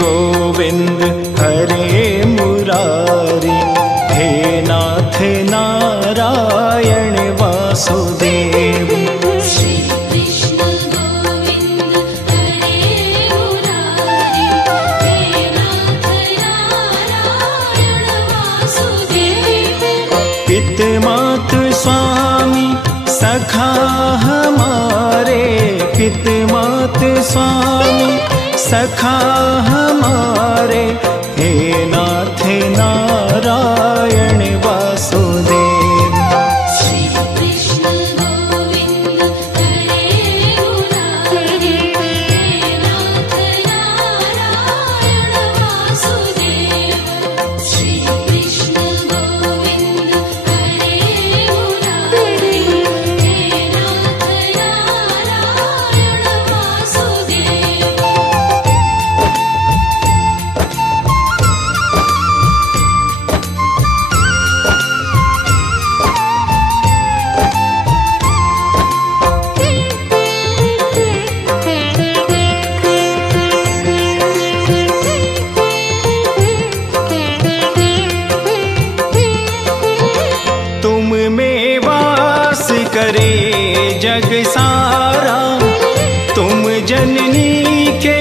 गोविंद हरे मुरारी, हे नाथ नारायण वासुदेव। श्री कृष्ण गोविंद हरे मुरारी, हे नाथ नारायण वासुदेव। पिता मात स्वामी सखा हमारे, पिता मात स्वामी सखा हमारे, हे नाथ नारायण वासुदेव। श्री कृष्ण गोविंद हरे मुरारी, हे नाथ नारायण वासुदेव। श्री कृष्ण गोविंद हरे मुरारी, हे नाथ नारायण वासुदेव। तुम में वास करे जग सारा, तुम जननी के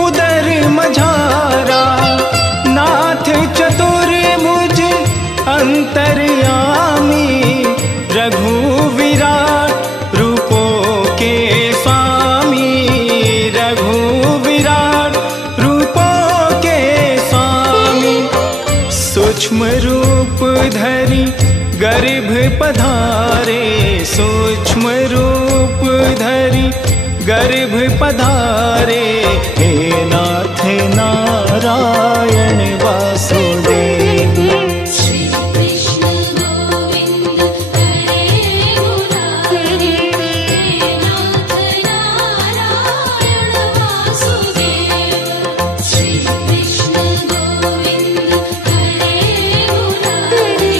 उदर मझारा। नाथ चतुर्भुज अंतर्यामी, रघु विराट रूपों के स्वामी, रघु विराट रूपों के स्वामी। सूक्ष्म रूप धरि गर्भ पधारे, सूक्ष्म रूप धरि गर्भ पधारे, हे नाथ नारायण वासुदेव। श्री कृष्ण गोविंद हरे मुरारी, हे नाथ नारायण वासुदेव। श्री कृष्ण गोविंद हरे मुरारी,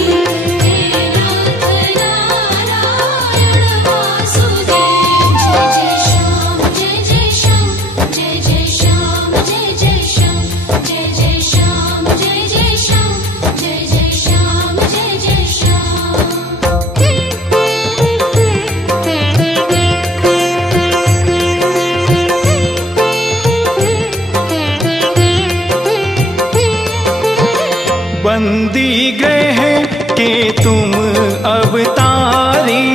हे नाथ नारायण वासुदेव। जय जय श्याम जय जय श्याम, जय जय श्याम जय जय श्याम, जय जय श्याम जय जय श्याम, जय जय श्याम। बंदी गृह के तुम अवतारी,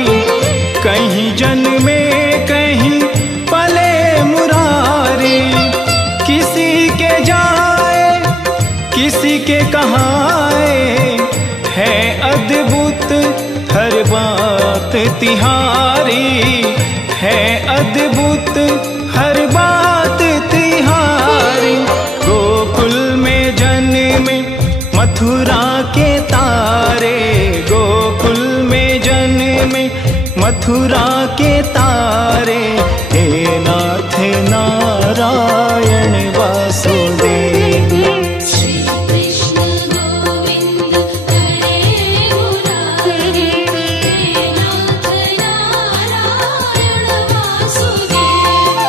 कहीं जन्मे कहीं पले मुरारी। किसी के जाए किसी के कहाए, है अद्भुत हर बात तिहारी, है अद्भुत हर बात तिहारी। गोकुल में जन्मे मथुरा के तारे, गोकुल में जन्मे मथुरा के तारे, हे नाथ नारायण वासुदेव। श्री कृष्ण गोविंद हरे मुरारी, हे नाथ नारायण वासुदेव।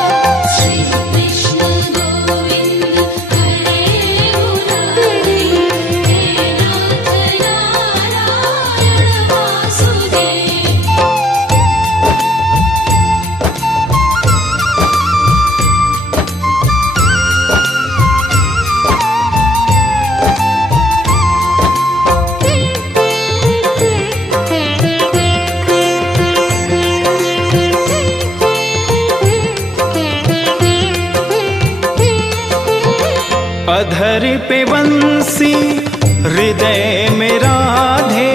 श्री कृष्ण गोविंद हरे मुरारी, हे नाथ नारायण वासुदेव। अधर पे बंसी हृदय में राधे,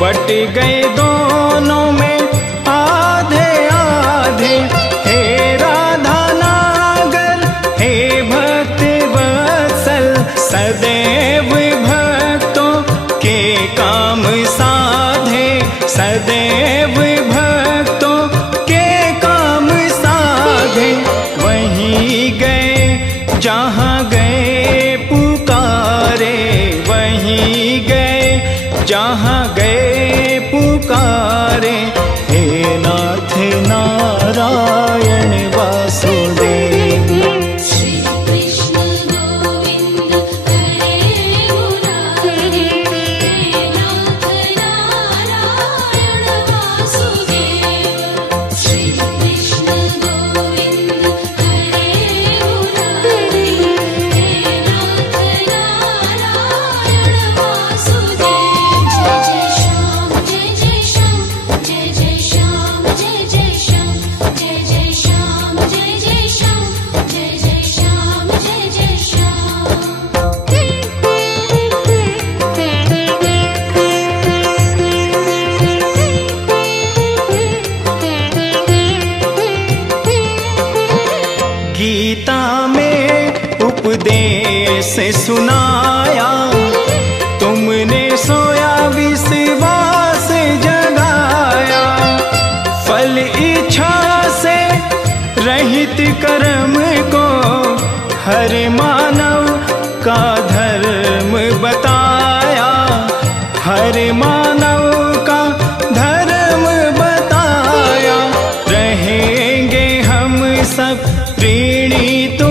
बट गए दोनों में आधे आधे। हे राधा नागर हे भक्त वत्सल, सदैव भक्तों के काम साधे, सदैव भक्तों के काम साधे। वहीं गए जहाँ गए पुकारे, वहीं गए जहाँ गए पुकारे, हे नाथ नारायण वासुदेव। श्री कृष्ण गीता में उपदेश सुनाया, तुमने सोया विश्वास जगाया। फल इच्छा से रहित कर्म को हर मानव का धर्म बताया, हर मानव का धर्म बताया। रहेंगे हम सब ऋणी तो